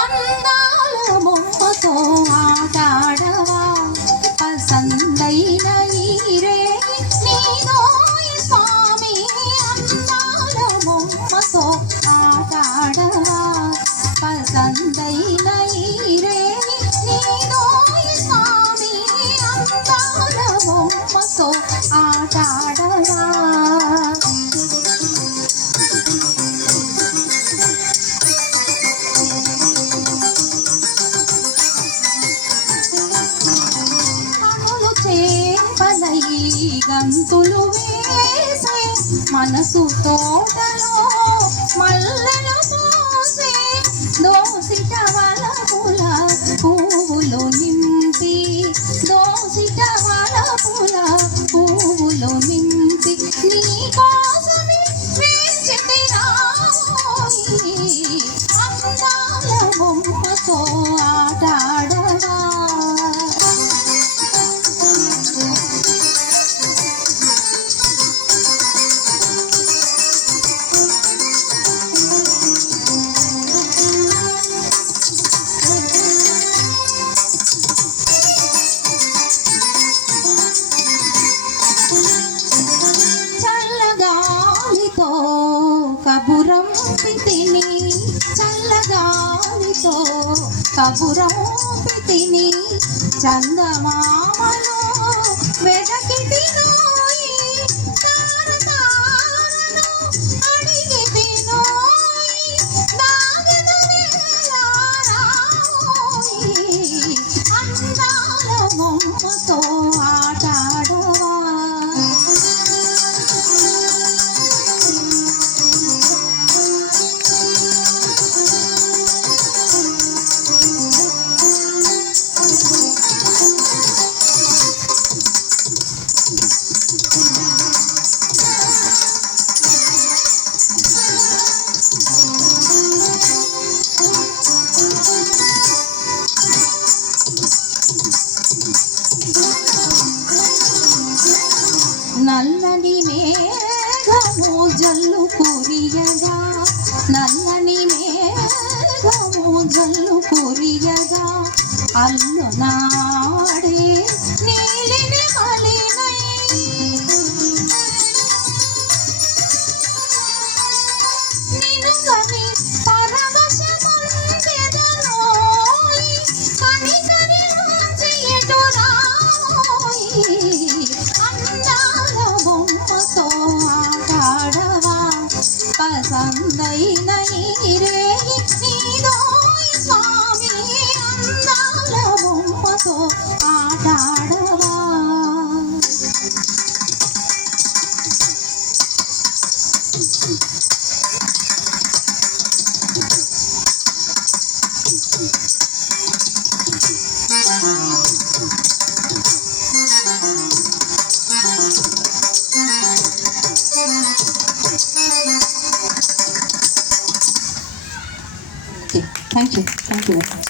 అందాల బొమ్మతో ఆటాడవా పసందైన ఈరే నీదోయ్ స్వామి. అందాల బొమ్మతో ఆటాడవా పసందైన ఈరే నీదోయ్ స్వామి. అందాల బొమ్మతో ఆటాడవా గంతులు వేసే మనసు తోటలో మల్లెలు పూసే దోసిట వలపుల పువ్వులు నింపి దోసిట వలపుల పువ్వులు నింపి నీ కోసమే వేచితి రామోయి. అందాల బొమ్మతో ఆటాడవా కబురంపితిని చల్లగాలితో కబురంపితిని చందమామను వెదకితినోయి తారతారను అడిగితినోయి దాగెను వేళ రామోయి. అందాల బొమ్మతో ఆటాడవా నల్లని మేఘము జల్లు కురియగా నల్లని మేఘము జల్లు కురియగా అల్లునాడే నీలిని మలినై నిన్ను కని పరవశముందెదనోయి కనికరి నుంచి ఎటు రామోయి. అందాల బొమ్మతో ఆటాడవా పసందైన ఈరే నీదోయ్ స్వామి. అందాల బొమ్మతో ఆటాడవా Thank you. Thank you.